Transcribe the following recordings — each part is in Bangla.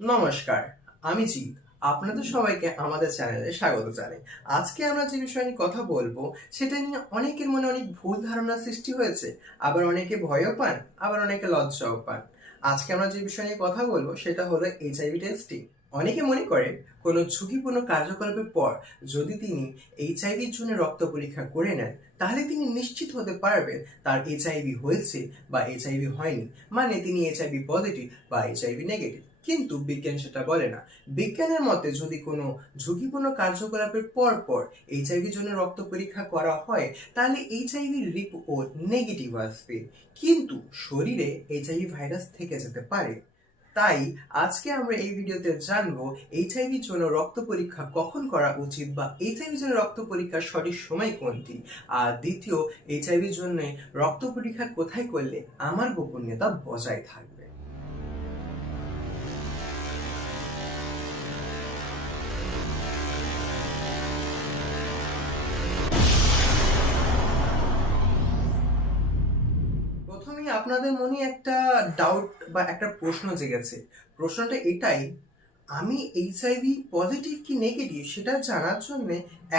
নমস্কার, আমি জিৎ। আপনাদের সবাইকে আমাদের চ্যানেলে স্বাগত জানাই। আজকে আমরা যে বিষয় নিয়ে কথা বলবো সেটা নিয়ে অনেকের মনে অনেক ভুল ধারণা সৃষ্টি হয়েছে। আবার অনেকে ভয়ও পান, আবার অনেকে লজ্জাও পান। আজকে আমরা যে বিষয় নিয়ে কথা বলবো সেটা হলো এইচআইভি টেস্টিং। অনেকে মনে করে কোনো ঝুঁকিপূর্ণ কার্যকলাপের পর যদি তিনি এইচআইভির জন্য রক্ত পরীক্ষা করে নেন তাহলে তিনি নিশ্চিত হতে পারবেন তার এইচআইভি হয়েছে বা এইচআইভি হয়নি, মানে তিনি এইচআইভি পজিটিভ বা এইচআইভি নেগেটিভ। কিন্তু বিজ্ঞান সেটা বলে না। বিজ্ঞানের মতে যদি কোনো ঝুঁকিপূর্ণ কার্যকলাপের পর পর এইচআইভির জন্য রক্ত পরীক্ষা করা হয় তাহলে এইচআইভি রিপোর্ট নেগেটিভ আসবে, কিন্তু শরীরে এইচআইভি ভাইরাস থেকে যেতে পারে। তাই আজকে আমরা এই ভিডিওতে জানবো এইচআইভির জন্য রক্ত পরীক্ষা কখন করা উচিত বা এইচআইভির জন্য রক্ত পরীক্ষার সঠিক সময় কোনটি, আর দ্বিতীয় এইচআইভির জন্য রক্ত পরীক্ষা কোথায় করলে আমার গোপনীয়তা বজায় থাকবে। প্রথমেই আপনাদের মনে একটা ডাউট বা একটা প্রশ্ন জেগেছে। প্রশ্নটা এটাই, আমি এইচআইভি পজিটিভ কি নেগেটিভ সেটা জানার জন্য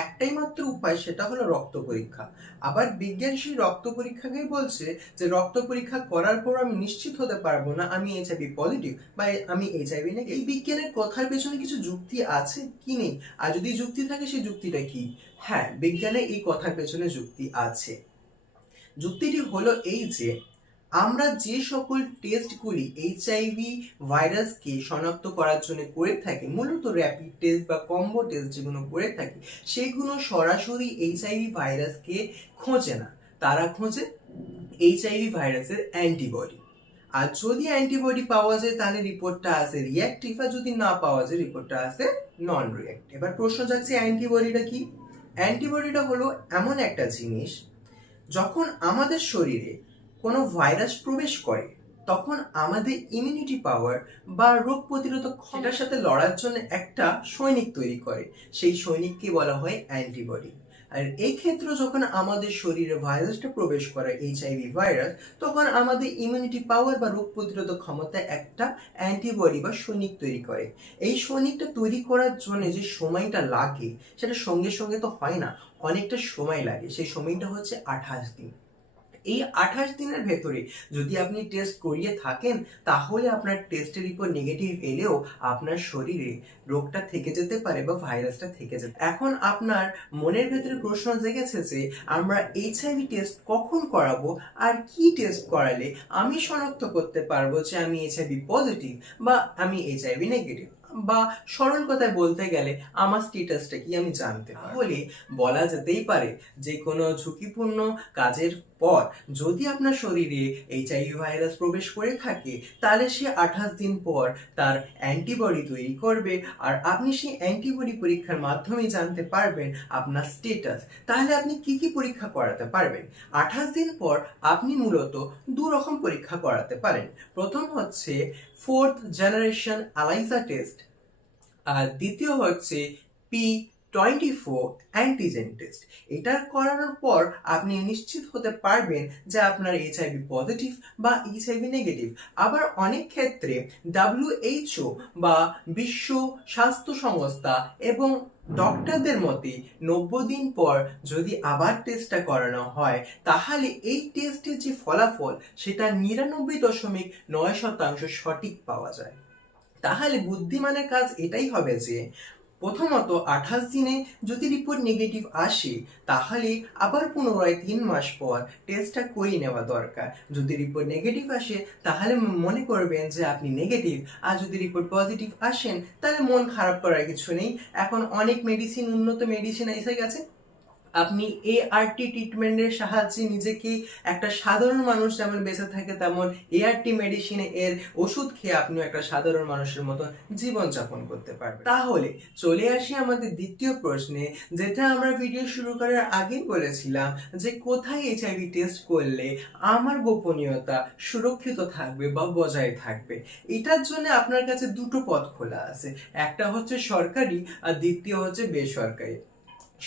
একটাই মাত্র উপায়, সেটা হলো রক্ত পরীক্ষা। আবার বিজ্ঞান সেই রক্ত পরীক্ষাকেই বলছে যে রক্ত পরীক্ষা করার পর আমি নিশ্চিত হতে পারবো না আমি এইচআইভি পজিটিভ বা আমি এইচআইভি নেগেটিভ। এই বিজ্ঞানের কথার পেছনে কিছু যুক্তি আছে কি নেই, আর যদি যুক্তি থাকে সেই যুক্তিটা কি? হ্যাঁ, বিজ্ঞানে এই কথার পেছনে যুক্তি আছে। যুক্তিটি হলো এই যে আমরা যে সকল টেস্টগুলি এইচআইভি ভাইরাসকে শনাক্ত করার জন্য করে থাকি, মূলত র্যাপিড টেস্ট বা কম্বো টেস্ট যেগুলো করে থাকি, সেগুলো সরাসরি এইচআইভি ভাইরাসকে খোঁজে না। তারা খোঁজে এইচআইভি ভাইরাসের অ্যান্টিবডি। আর যদি অ্যান্টিবডি পাওয়া যায় তাহলে রিপোর্টটা আসে রিঅ্যাক্টিভ, আর যদি না পাওয়া যায় রিপোর্টটা আসে নন রিঅ্যাক্টিভ। এবার প্রশ্ন যাচ্ছে অ্যান্টিবডিটা কি? অ্যান্টিবডিটা হলো এমন একটা জিনিস, যখন আমাদের শরীরে কোনো ভাইরাস প্রবেশ করে তখন আমাদের ইমিউনিটি পাওয়ার বা রোগ প্রতিরোধক ক্ষমতার সাথে লড়ার জন্য একটা সৈনিক তৈরি করে। সেই সৈনিককে বলা হয় অ্যান্টিবডি। আর এই ক্ষেত্রে যখন আমাদের শরীরে ভাইরাসটা প্রবেশ করে এইচআইভি ভাইরাস, তখন আমাদের ইমিউনিটি পাওয়ার বা রোগ প্রতিরোধক ক্ষমতা একটা অ্যান্টিবডি বা সৈনিক তৈরি করে। এই সৈনিকটা তৈরি করার জন্য যে সময়টা লাগে সেটা সঙ্গে সঙ্গে তো হয় না, অনেকটা সময় লাগে। সেই সময়টা হচ্ছে 28 দিন। এই 28 দিনের ভেতরে যদি আপনি টেস্ট করিয়ে থাকেন তাহলে আপনার টেস্টের রিপোর্ট নেগেটিভ এলেও আপনার শরীরে রোগটা থেকে যেতে পারে বা ভাইরাসটা থেকে যেতে। এখন আপনার মনের ভেতরে প্রশ্ন জেগেছে যে আমরা এইচআইভি টেস্ট কখন করাবো, আর কি টেস্ট করালে আমি শনাক্ত করতে পারবো যে আমি এইচআইভি পজিটিভ বা আমি এইচআইভি নেগেটিভ, বা সরল কথায় বলতে গেলে আমার স্ট্যাটাসটা কি আমি জানতে পারবো। তাহলে বলা যেতেই পারে যে কোনো ঝুঁকিপূর্ণ কাজের পর যদি আপনার শরীরে এইচআইভি ভাইরাস প্রবেশ করে থাকে তাহলে সে 28 দিন পর তার অ্যান্টিবডি তৈরি করবে, আর আপনি সেই অ্যান্টিবডি পরীক্ষার মাধ্যমে জানতে পারবেন আপনার স্ট্যাটাস। তাহলে আপনি কি কি পরীক্ষা করাতে পারবেন? 28 দিন পর আপনি মূলত দু রকম পরীক্ষা করাতে পারেন। প্রথম হচ্ছে 4th জেনারেশন এলাইজা টেস্ট, আর দ্বিতীয় হচ্ছে P24 অ্যান্টিজেন টেস্ট। এটা করানোর পর আপনি নিশ্চিত হতে পারবেন যে আপনার এইচআইভি পজিটিভ বা এইচআইভি নেগেটিভ। আবার অনেক ক্ষেত্রে WHO বা বিশ্ব স্বাস্থ্য সংস্থা এবং ডক্টরদের মতে 90 দিন পর যদি আবার টেস্টটা করানো হয় তাহলে এই টেস্টের যে ফলাফল সেটা 99.9% সঠিক পাওয়া যায়। তাহলে বুদ্ধিমানের কাজ এটাই হবে যে প্রথমত 28 দিনে যদি রিপোর্ট নেগেটিভ আসে তাহলে আবার পুনরায় 3 মাস পর টেস্টটা করিয়ে নেওয়া দরকার। যদি রিপোর্ট নেগেটিভ আসে তাহলে মনে করবেন যে আপনি নেগেটিভ, আর যদি রিপোর্ট পজিটিভ আসেন তাহলে মন খারাপ করার কিছু নেই। এখন অনেক মেডিসিন, উন্নত মেডিসিন এসে গেছে। আপনি এআরটি ট্রিটমেন্টের সাহায্যে নিজেকে একটা সাধারণ মানুষ যেমন বেঁচে থাকে তেমন এআরটি মেডিসিনে এর ওষুধ খেয়ে আপনিও একটা সাধারণ মানুষের মতো জীবনযাপন করতে পারবেন। তাহলে চলে আসি আমাদের দ্বিতীয় প্রশ্নে, যেটা আমরা ভিডিও শুরু করার আগেই বলেছিলাম যে কোথায় এইচআইভি টেস্ট করলে আমার গোপনীয়তা সুরক্ষিত থাকবে বা বজায় থাকবে। এটার জন্য আপনার কাছে দুটো পথ খোলা আছে, একটা হচ্ছে সরকারি আর দ্বিতীয় হচ্ছে বেসরকারি।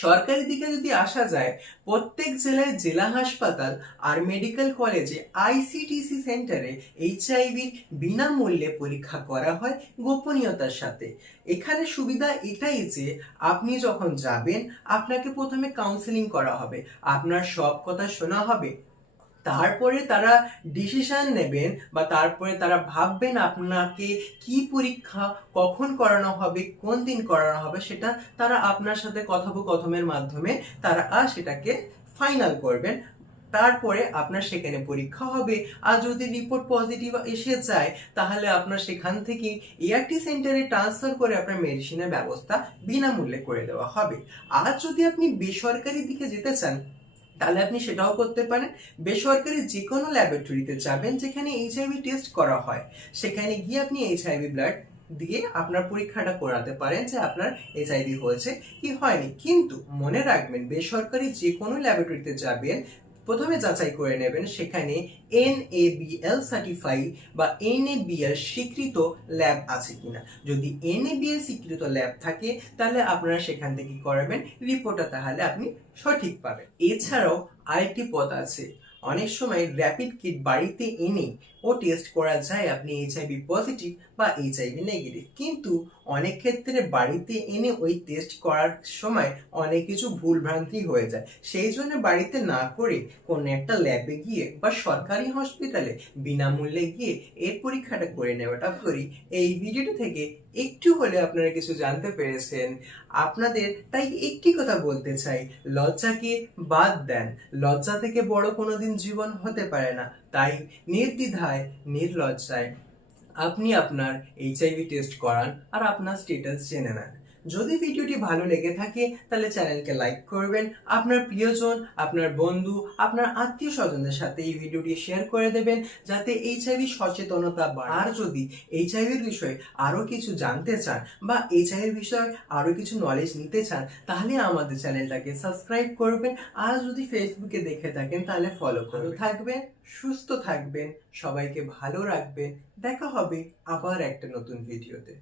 সরকারি দিকে যদি আসা যায়, প্রত্যেক জেলায় জেলা হাসপাতাল আর মেডিকেল কলেজে আইসিটিসি সেন্টারে এইচআইভির বিনামূল্যে পরীক্ষা করা হয় গোপনীয়তার সাথে। এখানে সুবিধা এটাই যে আপনি যখন যাবেন আপনাকে প্রথমে কাউন্সেলিং করা হবে, আপনার সব কথা শোনা হবে, তারপরে তারা ডিসিশন নেবেন বা তারপরে তারা ভাববেন আপনাকে কি পরীক্ষা কখন করানো হবে, কোন দিন করানো হবে, সেটা তারা আপনার সাথে কথোপকথনের মাধ্যমে তারা সেটাকে ফাইনাল করবেন। তারপরে আপনার সেখানে পরীক্ষা হবে, আর যদি রিপোর্ট পজিটিভ এসে যায় তাহলে আপনার সেখান থেকে এআরটি সেন্টারে ট্রান্সফার করে আপনার মেডিসিনের ব্যবস্থা বিনামূল্যে করে দেওয়া হবে। আর যদি আপনি বেসরকারি দিকে যেতে চান তাহলে আপনি সেটাও করতে পারেন। বেসরকারি যে কোনো ল্যাবরেটরিতে যাবেন যেখানে এইচআইভি টেস্ট করা হয়, সেখানে গিয়ে আপনি এইচআইভি ব্লাড দিয়ে আপনার পরীক্ষাটা করাতে পারেন যে আপনার এইচআইভি হয়েছে কি হয়নি। কিন্তু মনে রাখবেন, বেসরকারি যে কোনো ল্যাবরেটরিতে যাবেন প্রথমে যাচাই করে নেবেন সেখানে NABL সার্টিফাইড বা NABL স্বীকৃত ল্যাব আছে কিনা। যদি NABL স্বীকৃত ল্যাব থাকে তাহলে আপনারা সেখান থেকে করাবেন, রিপোর্টটা তাহলে আপনি সঠিক পাবেন। এছাড়াও আরেকটি পথ আছে, অনেক সময় র্যাপিড কিট বাড়িতে এনে ও টেস্ট করা যায় আপনি এইচআইভি পজিটিভ বা এইচআইভি নেগেটিভ। কিন্তু অনেক ক্ষেত্রে বাড়িতে এনে ওই টেস্ট করার সময় অনেক কিছু ভুলভ্রান্তি হয়ে যায়, সেই জন্য বাড়িতে না করে কোনো একটা ল্যাবে গিয়ে বা সরকারি হসপিটালে বিনামূল্যে গিয়ে এই পরীক্ষাটা করে নেওয়াটা করি। এই ভিডিওটা থেকে একটু হলে আপনারা কিছু জানতে পেরেছেন। আপনাদের তাই একটি কথা বলতে চাই, লজ্জাকে বাদ দেন, লজ্জা থেকে বড় কোনোদিন জীবন হতে পারে না। তাই নির্দ্বিধায় নির্লজ্জায় আপনি আপনার এইচআইভি টেস্ট করান আর আপনার স্ট্যাটাস জেনে নেন। যদি ভিডিওটি ভালো লেগে থাকে তাহলে চ্যানেলকে লাইক করবেন, আপনার প্রিয়জন, আপনার বন্ধু, আপনার আত্মীয় স্বজনদের সাথে এই ভিডিওটি শেয়ার করে দেবেন যাতে এইচআইভি সচেতনতা বাড়ে। আর যদি এইচআইভির বিষয়ে আরও কিছু জানতে চান বা এইচআইভির বিষয়ে আরও কিছু নলেজ নিতে চান তাহলে আমাদের চ্যানেলটাকে সাবস্ক্রাইব করবেন। আর যদি ফেসবুকে দেখে থাকেন তাহলে ফলো করে থাকবেন। সুস্থ থাকবেন, সবাইকে ভালো রাখবেন। দেখা হবে আবার একটা নতুন ভিডিওতে।